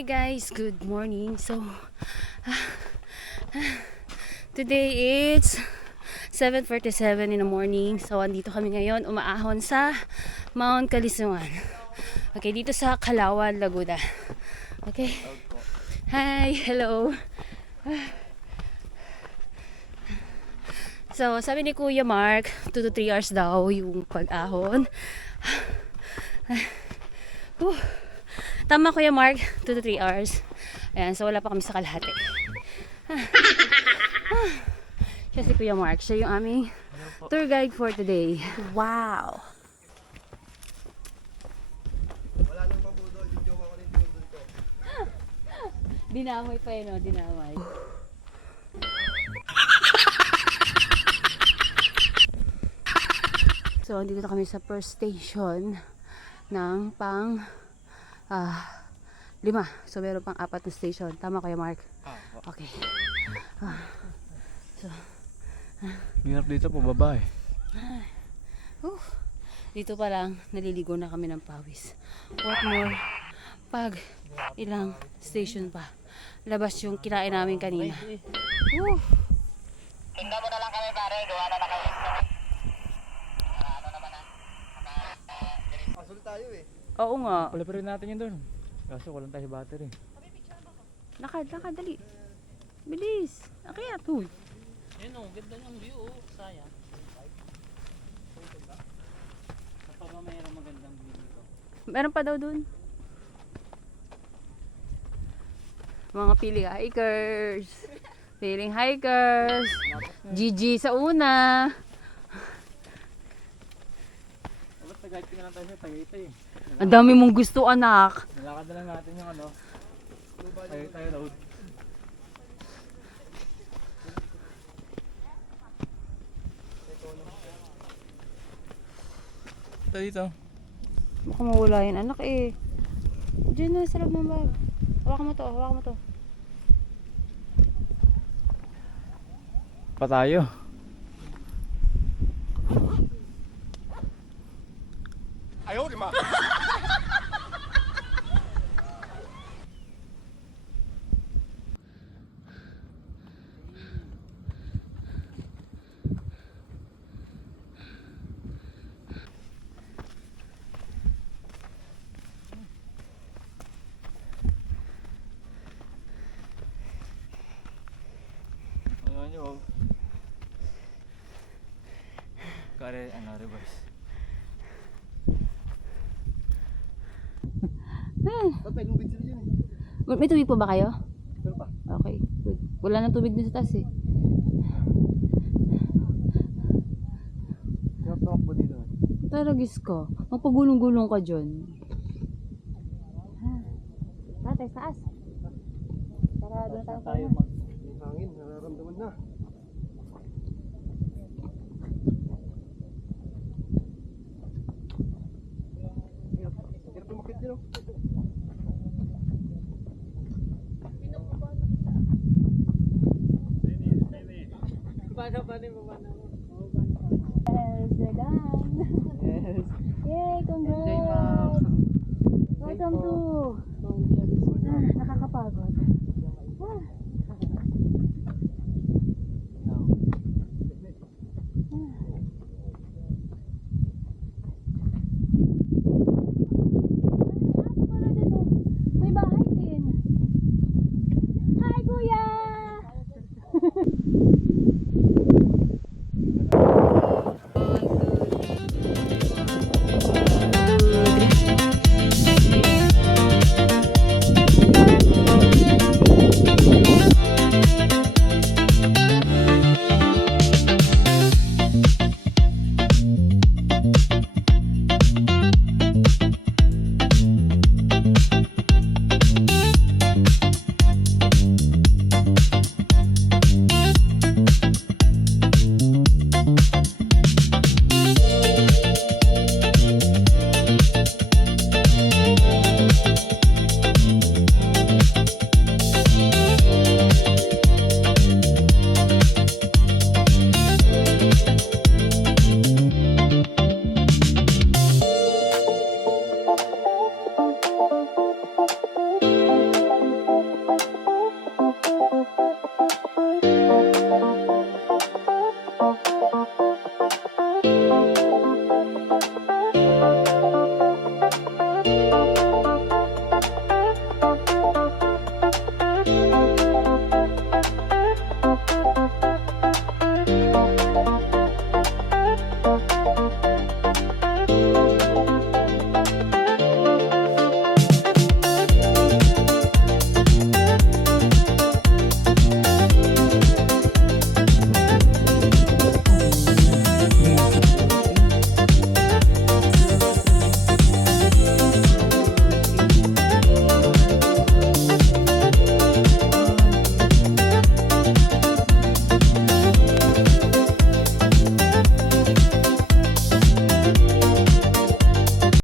Hi guys, good morning. So today it's 7:47 in the morning. So andito kami ngayon, umaahon sa Mount Kalisungan. Okay, dito sa Kalawan, Laguna. Okay. Hi, hello. So sabi ni Kuya Mark, 2 to 3 hours daw yung pag-ahon. Tama, Kuya Mark, 2 to 3 hours. Ayan, so wala pa kami sa kalahati. Siya si Kuya Mark. Siya yung aming tour guide for today. Wow! Wala nang mabudol. Yung jowa ko rin tinudol ko. Dinamay pa yun, no? Dinamay. So, andito na kami sa first station ng pang 5. So, meron pang 4 na station. Tama, Kuya Mark? Okay. So, hirap dito po baba eh. Dito pa lang, naliligo na kami ng pawis. What more, pag ilang station pa. Labas yung kinain namin kanina. Tingnan mo na lang kami pare, gawa na kami. Ano naman na? Pasul tayo eh. Oo nga. Wala pa rin natin yun doon. Kaso walang tayo battery. Lakad, dali. Bilis. Akyat, huy. Ayun o, ganda ng view o, sayang. Kapag ba mayroong magandang view dito? Meron pa daw dun. Mga pili hikers. Feeling hikers. GG sa una. Dapat nag-guide ka na lang tayo sa Tagaytay eh. Ang dami mong gusto, anak. Nalakad na lang natin yung ano. Tagaytay road. Ito dito. Baka mawala yun, anak eh. Diyan na, sa loob ng bag. Hawakan mo to. Pa tayo. Ayaw, lima. Ano nyo? Kare, reverse. Ba't may lubid sila dyan eh? May tubig po ba kayo? Pero pa. Okay, good. Wala nang tubig din sa taas eh. Hirap tumakbo dito. Taragis ka. Magpagulong-gulong ka dyan. Tatay, taas. Para doon tayo May hangin, nararamdaman na. Hirap tumakit dyan oh. Yes, we're done. Yes. Yay, congrats! Enjoy, ma'am. Welcome to... Nakakapagod.